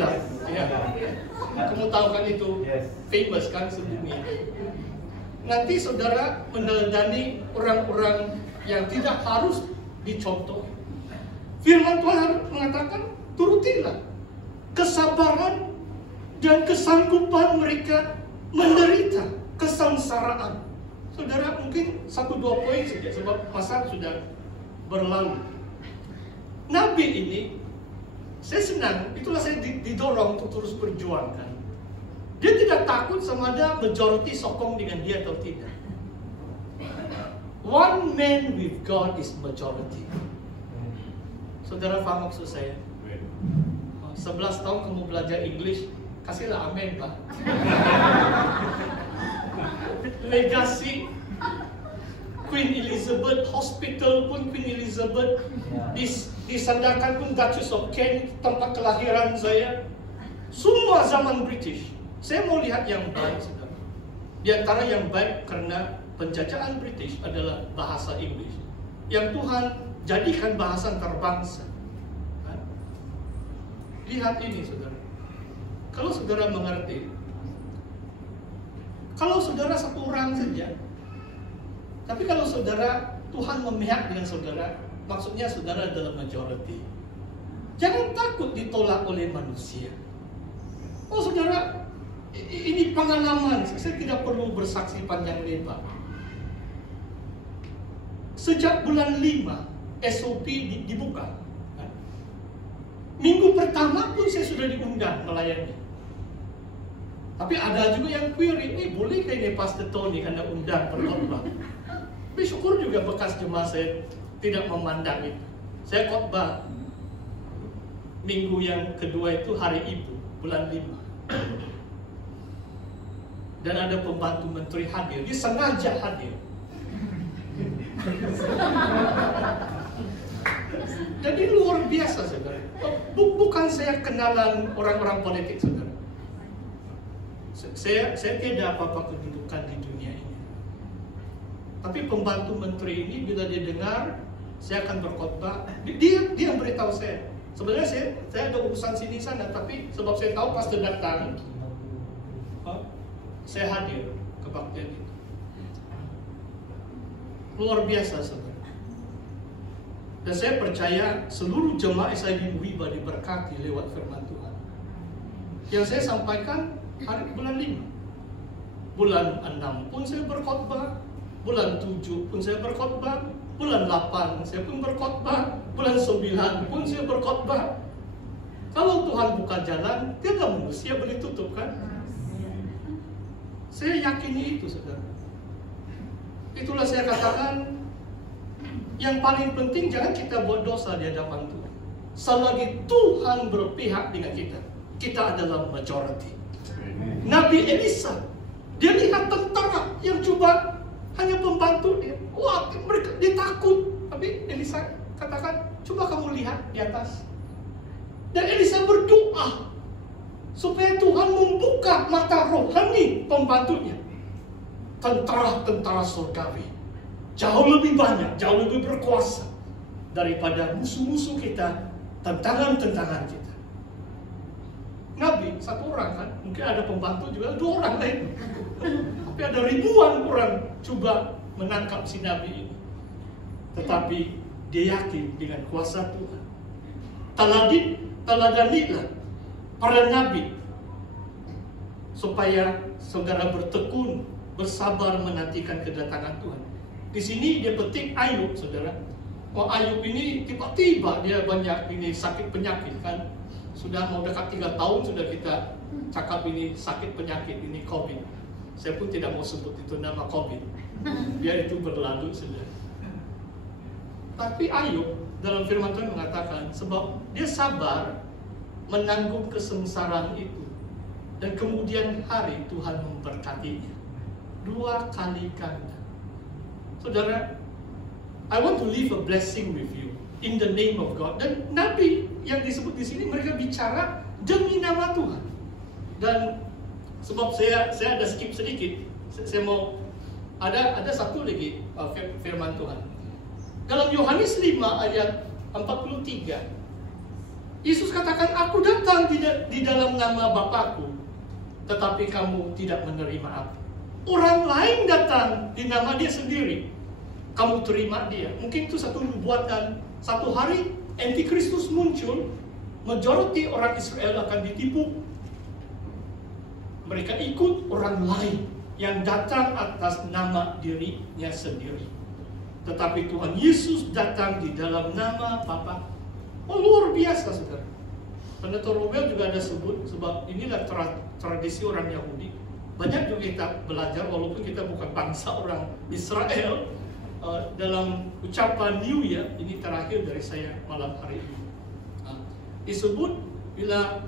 lah. Ya. Kamu tahu kan itu famous kan sedunia. Nanti saudara meneladani orang-orang yang tidak harus dicontoh. Firman Tuhan mengatakan, turutilah kesabaran dan kesanggupan mereka menderita kesengsaraan. Saudara, mungkin 1-2 poin saja sebab masa sudah berlalu. Nabi ini, saya senang, itulah saya didorong untuk terus berjuangkan. Dia tidak takut sama ada majority sokong dengan dia atau tidak. One man with God is majority. Saudara faham maksud saya? 11 tahun kamu belajar English, kasihlah amin, Pak. Legasi Queen Elizabeth, hospital pun Queen Elizabeth, disandarkan pun Duchess of Kent, tempat kelahiran saya. Semua zaman British. Saya mau lihat yang baik, saudara. Di antara yang baik karena penjajahan British adalah bahasa Inggris yang Tuhan jadikan bahasa antarbangsa. Lihat ini, saudara. Kalau saudara mengerti, kalau saudara satu orang saja, tapi kalau saudara, Tuhan memihak dengan saudara, maksudnya saudara adalah majority. Jangan takut ditolak oleh manusia. Oh saudara, ini pengalaman, saya tidak perlu bersaksi panjang lebar. Sejak bulan 5, SOP dibuka. Minggu pertama pun saya sudah diundang melayani. Tapi ada juga yang query, boleh ke ini Pastor Tony Anda undang berkhotbah? Tapi syukur juga bekas jemaah saya tidak memandang itu. Saya khotbah minggu yang kedua itu hari Ibu, bulan 5. Dan ada pembantu menteri hadir, dia sengaja hadir. Jadi luar biasa, saudara. Bukan saya kenalan orang-orang politik, saudara. Saya tidak apa-apa kedudukan di dunia ini. Tapi pembantu menteri ini bila dia dengar saya akan berkhotbah, dia beritahu saya. Sebenarnya saya ada urusan sini sana, tapi sebab saya tahu pastor datang, saya hadir kebaktian itu. Luar biasa, saudara. Dan saya percaya seluruh jemaah SID Wiba diberkati lewat firman Tuhan. Yang saya sampaikan hari bulan 5. Bulan 6 pun saya berkhotbah, bulan 7 pun saya berkhotbah, bulan 8 saya pun berkhotbah, bulan 9 pun saya berkhotbah. Kalau Tuhan buka jalan, tiada manusia boleh tutup, kan? Saya yakini itu, saudara. Itulah saya katakan, yang paling penting jangan kita buat dosa di hadapan Tuhan. Selagi Tuhan berpihak dengan kita, kita adalah majority. Nabi Elisa, dia lihat tentara yang coba hanya membantu dia. Wah, mereka dia takut. Tapi Elisa katakan, coba kamu lihat di atas. Dan Elisa berdoa supaya Tuhan membuka mata rohani pembantunya. Tentara-tentara surgawi jauh lebih banyak, jauh lebih berkuasa daripada musuh-musuh kita, tentangan-tentangan kita. Nabi satu orang kan, mungkin ada pembantu juga 2 orang lain. Tapi ada ribuan orang coba menangkap si Nabi ini. Tetapi dia yakin dengan kuasa Tuhan. Teladanilah para Nabi supaya saudara bertekun, bersabar menantikan kedatangan Tuhan. Di sini dia petik Ayub, saudara. Ayub ini tiba-tiba dia banyak ini sakit penyakit, kan? Sudah mau dekat 3 tahun sudah kita cakap ini sakit penyakit, ini COVID. Saya pun tidak mau sebut itu nama COVID, biar itu berlalu sudah. Tapi Ayub dalam firman Tuhan mengatakan, sebab dia sabar menanggung kesengsaraan itu, dan kemudian hari Tuhan memberkatinya 2 kali ganda. Saudara, I want to leave a blessing with you in the name of God. Dan Nabi yang disebut di sini mereka bicara demi nama Tuhan. Dan sebab saya ada skip sedikit, saya mau ada satu lagi firman Tuhan dalam Yohanes 5 ayat 43. Yesus katakan, aku datang di dalam nama Bapakku, tetapi kamu tidak menerima aku. Orang lain datang di nama dia sendiri, kamu terima dia. Mungkin itu satu nubuatan. Satu hari Antikristus muncul, majority orang Israel akan ditipu. Mereka ikut orang lain yang datang atas nama dirinya sendiri. Tetapi Tuhan Yesus datang di dalam nama Bapa. Oh, luar biasa, saudara. Pendeta Robel juga ada sebut, sebab inilah tradisi orang Yahudi. Banyak juga kita belajar, walaupun kita bukan bangsa orang Israel, dalam ucapan New Year, ini terakhir dari saya malam hari ini. Disebut bila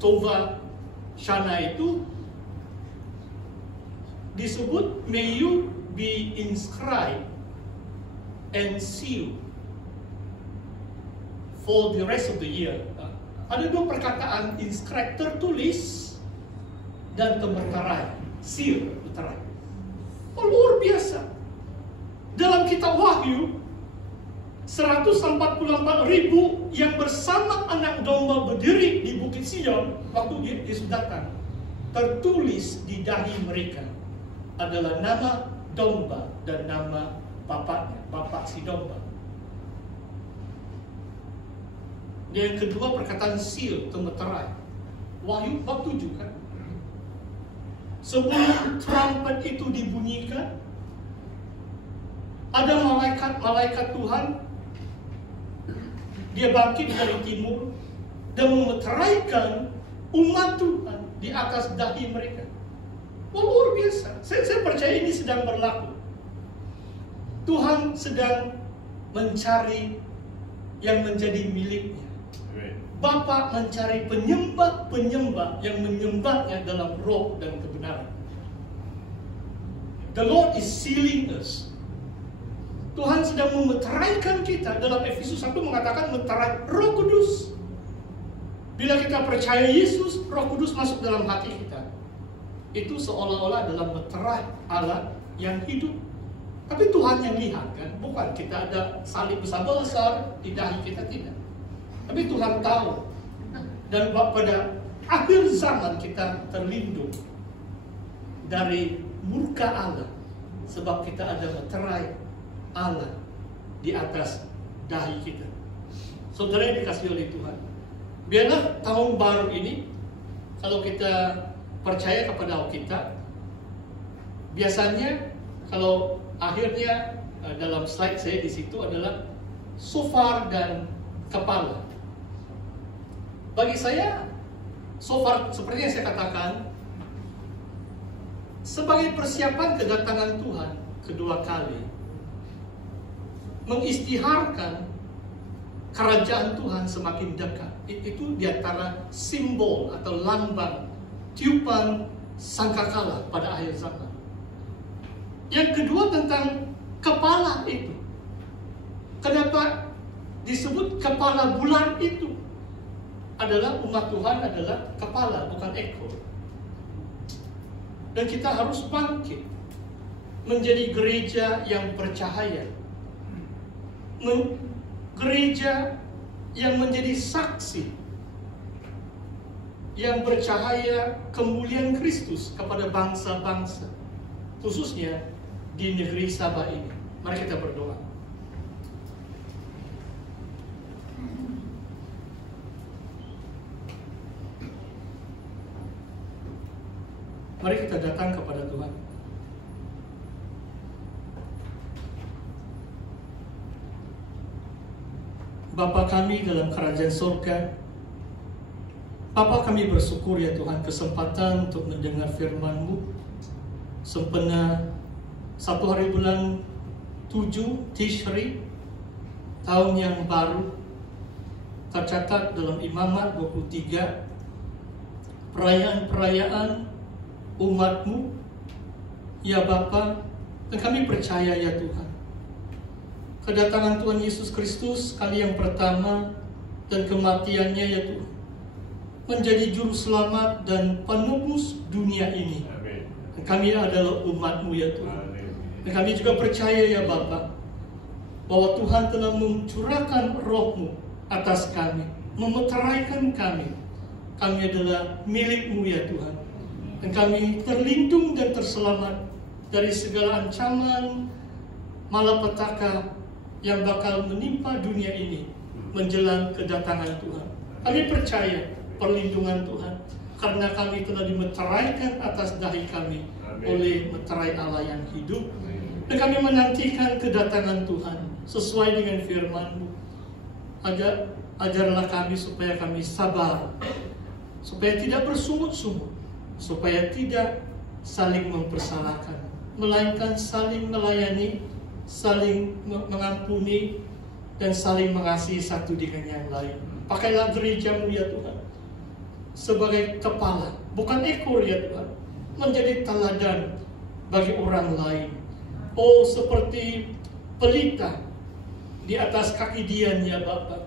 Tova Shana itu disebut, may you be inscribed and sealed for the rest of the year. Ada dua perkataan, inscribe, tertulis, dan termeterai, seal, meterai. Oh, luar biasa. Dalam kitab Wahyu, 144.000 yang bersama anak domba berdiri di Bukit Sion waktu Yesus datang. Tertulis di dahi mereka adalah nama domba dan nama bapaknya, bapak si domba. Yang kedua perkataan seal, termeterai. Wahyu bab 7 kan. Sebelum trumpet itu dibunyikan, ada malaikat Tuhan. Dia bangkit dari timur dan memeteraikan umat Tuhan di atas dahi mereka. Oh, luar biasa. Saya percaya ini sedang berlaku. Tuhan sedang mencari yang menjadi miliknya. Bapa mencari penyembah-penyembah yang menyembahnya dalam roh dan kebenaran. The Lord is sealing us. Tuhan sedang memeteraikan kita. Dalam Efesus 1 mengatakan meterai Roh Kudus. Bila kita percaya Yesus, Roh Kudus masuk dalam hati kita. Itu seolah-olah dalam meterai Allah yang hidup. Tapi Tuhan yang lihat kan, bukan kita ada salib besar-besar di dahi kita, tidak. Tapi Tuhan tahu. Dan pada akhir zaman kita terlindung dari murka Allah, sebab kita ada meterai Allah di atas dahi kita. Saudara yang dikasihi oleh Tuhan, biarlah tahun baru ini, kalau kita percaya kepada Alkitab, biasanya kalau akhirnya dalam slide saya di situ adalah shofar dan kepala. Bagi saya, shofar seperti yang saya katakan, sebagai persiapan kedatangan Tuhan kedua kali, mengisytiharkan kerajaan Tuhan semakin dekat. Itu diantara simbol atau lambang tiupan sangkakala pada akhir zaman. Yang kedua tentang kepala itu. Kenapa disebut kepala bulan itu? Adalah umat Tuhan adalah kepala, bukan ekor. Dan kita harus bangkit menjadi gereja yang bercahaya. Gereja yang menjadi saksi, yang bercahaya kemuliaan Kristus kepada bangsa-bangsa, khususnya di negeri Sabah ini. Mari kita berdoa. Mari kita datang kepada Tuhan. Bapa kami dalam kerajaan surga, Bapa kami bersyukur ya Tuhan kesempatan untuk mendengar firman-Mu sempena 1 hari bulan 7 Tishri, tahun yang baru, tercatat dalam Imamat 23, perayaan-perayaan umat-Mu ya Bapa, dan kami percaya ya Tuhan, kedatangan Tuhan Yesus Kristus kali yang pertama dan kematiannya ya Tuhan menjadi juru selamat dan penebus dunia ini. Dan kami adalah umat-Mu ya Tuhan. Dan kami juga percaya ya Bapa, bahwa Tuhan telah mencurahkan roh-Mu atas kami, memeteraikan kami. Kami adalah milik-Mu ya Tuhan. Dan kami terlindung dan terselamat dari segala ancaman malapetaka yang bakal menimpa dunia ini menjelang kedatangan Tuhan. Kami percaya perlindungan Tuhan, karena kami telah dimeteraikan atas dahi kami oleh meterai Allah yang hidup. Dan kami menantikan kedatangan Tuhan sesuai dengan firman-Mu. Ajarlah kami supaya kami sabar, supaya tidak bersungut-sungut, supaya tidak saling mempersalahkan, melainkan saling melayani, saling mengampuni, dan saling mengasihi satu dengan yang lain. Pakailah gereja-Mu ya Tuhan sebagai kepala, bukan ekor ya Tuhan, menjadi teladan bagi orang lain. Oh, seperti pelita di atas kaki Dian ya Bapa,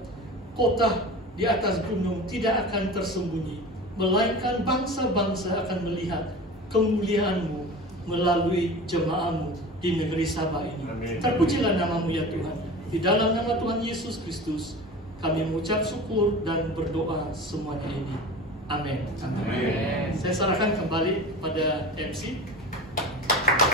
kota di atas gunung tidak akan tersembunyi, melainkan bangsa-bangsa akan melihat kemuliaan-Mu melalui jemaah-Mu di negeri Sabah ini. Amin. Terpujilah nama-Mu ya Tuhan. Di dalam nama Tuhan Yesus Kristus kami mengucap syukur dan berdoa semuanya ini. Amin. Amin. Saya serahkan kembali pada MC.